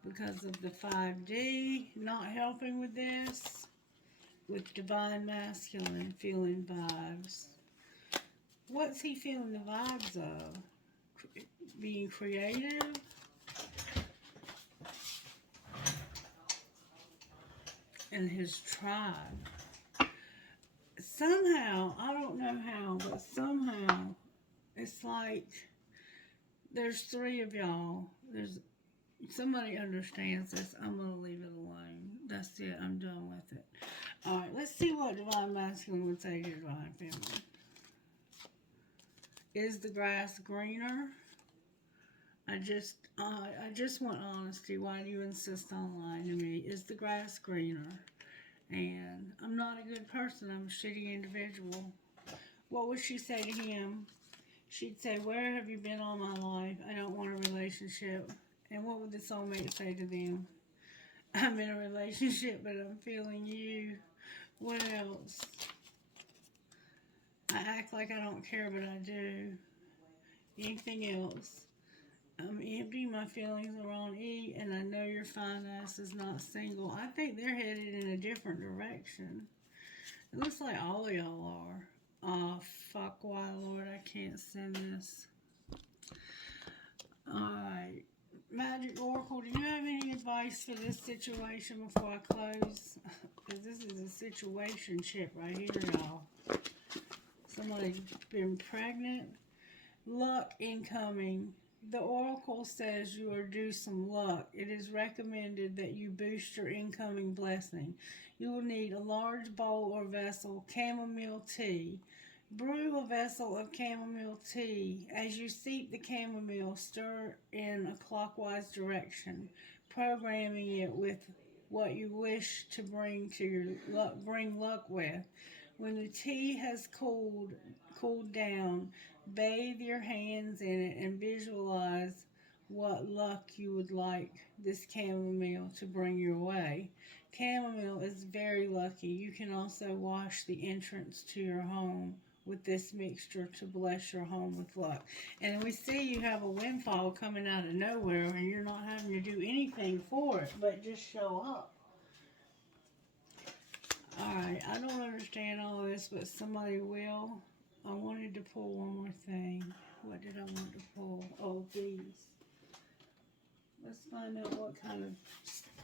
Because of the 5D not helping with this, with Divine Masculine feeling vibes. What's he feeling the vibes of? Being creative? And his tribe. Somehow, I don't know how, but somehow it's like there's three of y'all. There's somebody understands this. I'm gonna leave it alone. That's it. I'm done with it. All right. Let's see what Divine Masculine would say to Divine Feminine. Is the grass greener? I just want honesty. Why do you insist on lying to me? Is the grass greener? And I'm not a good person. I'm a shitty individual. What would she say to him? She'd say, where have you been all my life? I don't want a relationship. And what would the soulmate say to them? I'm in a relationship, but I'm feeling you. What else? I act like I don't care, but I do. Anything else? I'm empty, my feelings are on E, and I know your fine ass is not single. I think they're headed in a different direction. It looks like all of y'all are. Oh, fuck, why, Lord, I can't send this. Alright. Magic Oracle, do you have any advice for this situation before I close? Because this is a situationship right here, y'all. Somebody's been pregnant. Luck incoming. The Oracle says you are due some luck. It is recommended that you boost your incoming blessing. You will need a large bowl or vessel, chamomile tea. Brew a vessel of chamomile tea. As you steep the chamomile, stir in a clockwise direction, programming it with what you wish to bring luck with. When the tea has cooled down, bathe your hands in it and visualize what luck you would like this chamomile to bring your way. Chamomile is very lucky. You can also wash the entrance to your home with this mixture to bless your home with luck. And we see you have a windfall coming out of nowhere and you're not having to do anything for it but just show up. Alright, I don't understand all this, but somebody will. I wanted to pull one more thing. What did I want to pull? Oh, these. Let's find out what kind of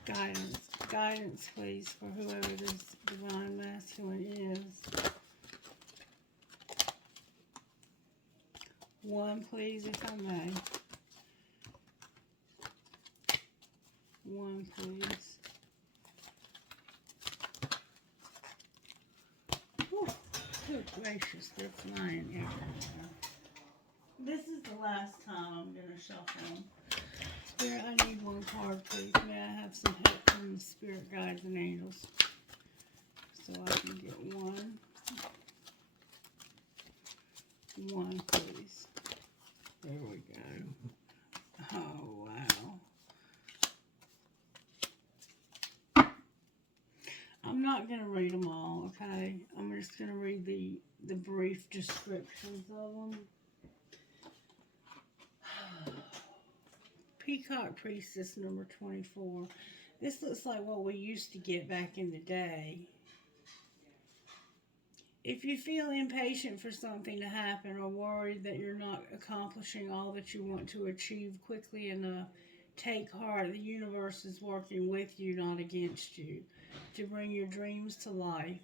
guidance. Guidance, please, for whoever this Divine Masculine is. One, please, if I may. One, please. Whew. Good gracious, they're flying everywhere. This is the last time I'm going to shuffle them. Spirit, I need one card, please. May I have some help from the spirit guides and angels? So I can get one. One, please. There we go. Oh, wow. I'm not going to read them all, okay? I'm just going to read the brief descriptions of them. Peacock Priestess number 24. This looks like what we used to get back in the day. If you feel impatient for something to happen or worried that you're not accomplishing all that you want to achieve quickly enough, take heart. The universe is working with you, not against you, to bring your dreams to life.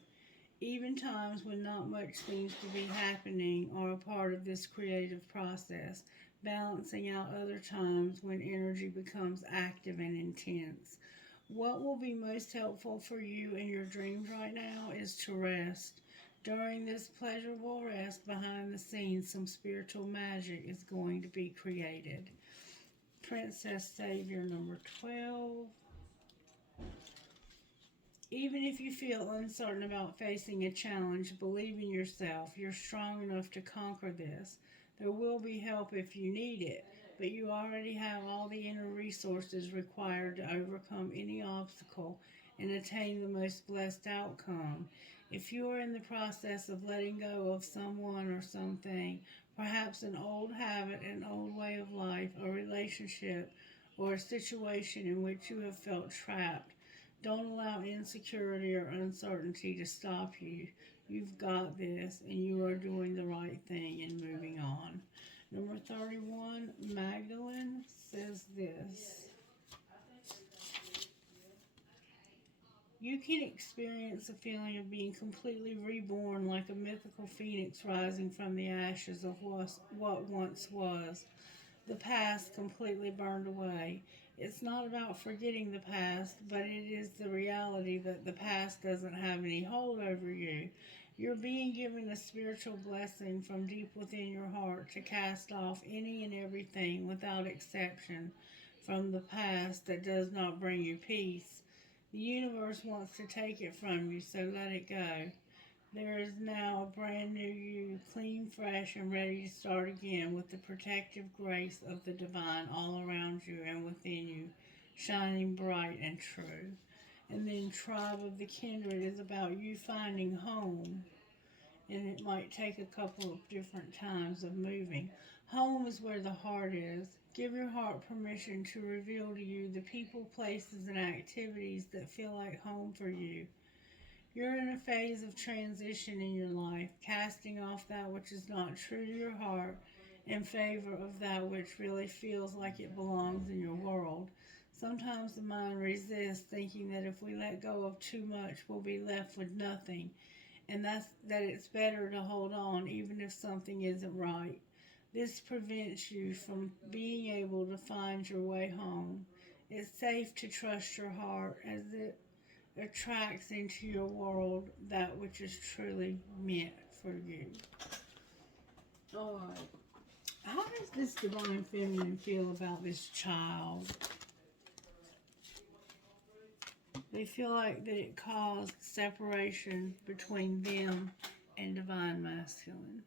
Even times when not much seems to be happening are a part of this creative process, balancing out other times when energy becomes active and intense. What will be most helpful for you in your dreams right now is to rest. During this pleasurable rest behind the scenes, some spiritual magic is going to be created. Princess Savior number 12. Even if you feel uncertain about facing a challenge, believe in yourself. You're strong enough to conquer this. There will be help if you need it, but you already have all the inner resources required to overcome any obstacle and attain the most blessed outcome. If you are in the process of letting go of someone or something, perhaps an old habit, an old way of life, a relationship, or a situation in which you have felt trapped, don't allow insecurity or uncertainty to stop you. You've got this, and you are doing the right thing and moving on. Number 31, Magdalene says this. You can experience a feeling of being completely reborn like a mythical phoenix rising from the ashes of what once was. The past completely burned away. It's not about forgetting the past, but it is the reality that the past doesn't have any hold over you. You're being given a spiritual blessing from deep within your heart to cast off any and everything without exception from the past that does not bring you peace. The universe wants to take it from you, so let it go. There is now a brand new you, clean, fresh, and ready to start again with the protective grace of the divine all around you and within you, shining bright and true. And then Tribe of the Kindred is about you finding home, and it might take a couple of different times of moving. Home is where the heart is. Give your heart permission to reveal to you the people, places, and activities that feel like home for you. You're in a phase of transition in your life, casting off that which is not true to your heart in favor of that which really feels like it belongs in your world. Sometimes the mind resists, thinking that if we let go of too much, we'll be left with nothing, and that it's better to hold on even if something isn't right. This prevents you from being able to find your way home. It's safe to trust your heart as it attracts into your world that which is truly meant for you. Alright. How does this divine feminine feel about this child? They feel like that it caused separation between them and divine masculine.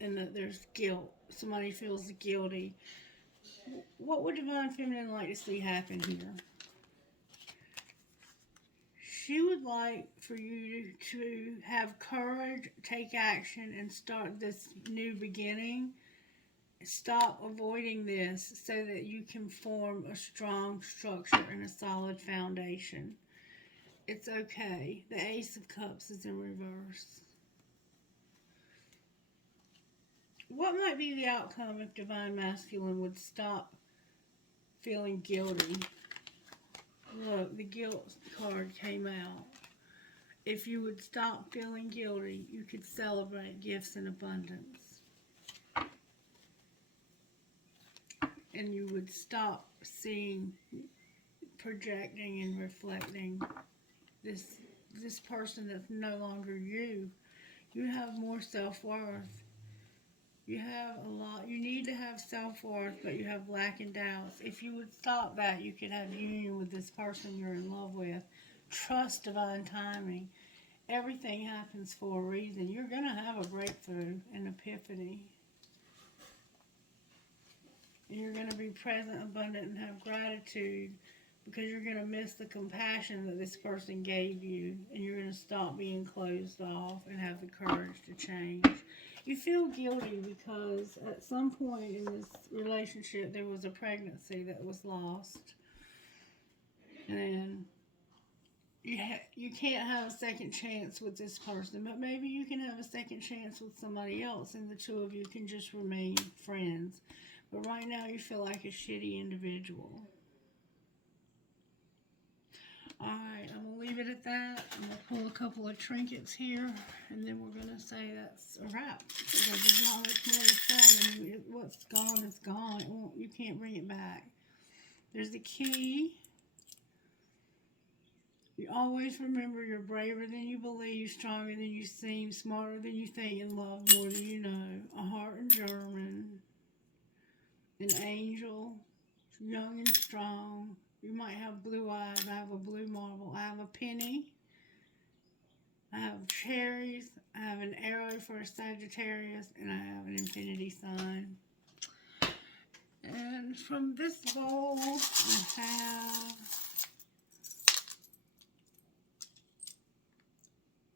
And that there's guilt. Somebody feels guilty. What would divine feminine like to see happen here? She would like for you to have courage, take action, and start this new beginning. Stop avoiding this so that you can form a strong structure and a solid foundation. It's okay. The Ace of Cups is in reverse. What might be the outcome if divine masculine would stop feeling guilty? Look, the guilt card came out. If you would stop feeling guilty, you could celebrate gifts in abundance. And you would stop seeing, projecting, and reflecting this person that's no longer you. You have more self-worth. You have a lot. You need to have self-worth, but you have lack and doubts. If you would stop that, you could have union with this person you're in love with. Trust divine timing. Everything happens for a reason. You're going to have a breakthrough, an epiphany. And you're going to be present, abundant, and have gratitude because you're going to miss the compassion that this person gave you. And you're going to stop being closed off and have the courage to change. You feel guilty because at some point in this relationship there was a pregnancy that was lost. And you can't have a second chance with this person, but maybe you can have a second chance with somebody else and the two of you can just remain friends. But right now you feel like a shitty individual. Alright, I'm going to leave it at that. I'm going to pull a couple of trinkets here, and then we're going to say that's a wrap. Because there's not much more to say. I mean, what's gone is gone. You can't bring it back. There's the key. You always remember you're braver than you believe, stronger than you seem, smarter than you think, and loved more than you know. A heart in German. An angel. Young and strong. You might have blue eyes. I have a blue marble. I have a penny. I have cherries. I have an arrow for a Sagittarius. And I have an infinity sign. And from this bowl, I have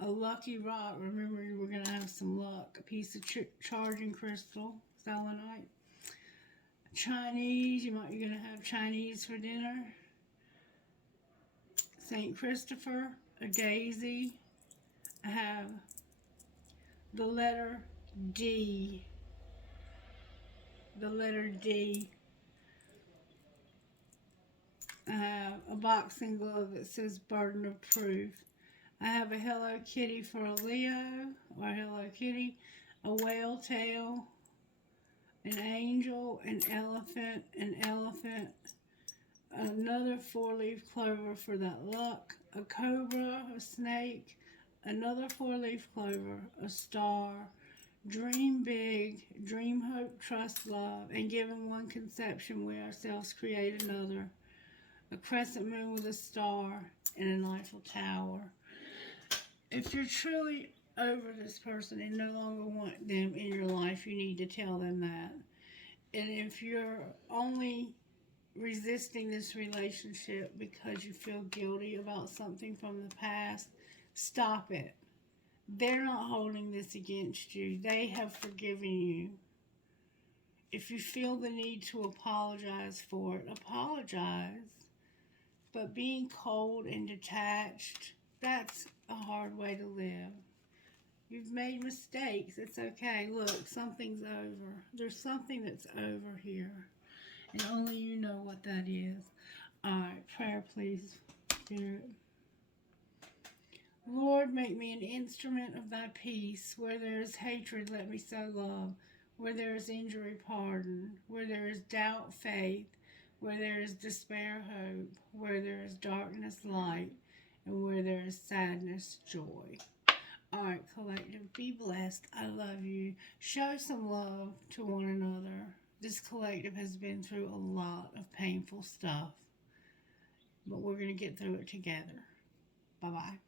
a lucky rock. Remember, we're going to have some luck. A piece of charging crystal, selenite. Chinese, you're going to have Chinese for dinner. St. Christopher, a daisy. I have the letter D. The letter D. I have a boxing glove that says burden of proof. I have a Hello Kitty for a Leo, or Hello Kitty, a whale tail, an angel, an elephant, another four-leaf clover for that luck, a cobra, a snake, another four-leaf clover, a star, dream big, dream hope, trust love, and given one conception we ourselves create another, a crescent moon with a star, and an Eiffel Tower. If you're truly over this person and no longer want them in your life, you need to tell them that. And if you're only resisting this relationship because you feel guilty about something from the past, stop it. They're not holding this against you. They have forgiven you. If you feel the need to apologize for it, apologize. But being cold and detached, that's a hard way to live. You've made mistakes. It's okay. Look, something's over. There's something that's over here. And only you know what that is. Alright, prayer please, Spirit. Lord, make me an instrument of thy peace. Where there is hatred, let me sow love. Where there is injury, pardon. Where there is doubt, faith. Where there is despair, hope. Where there is darkness, light. And where there is sadness, joy. Alright, collective, be blessed. I love you. Show some love to one another. This collective has been through a lot of painful stuff, but we're going to get through it together. Bye-bye.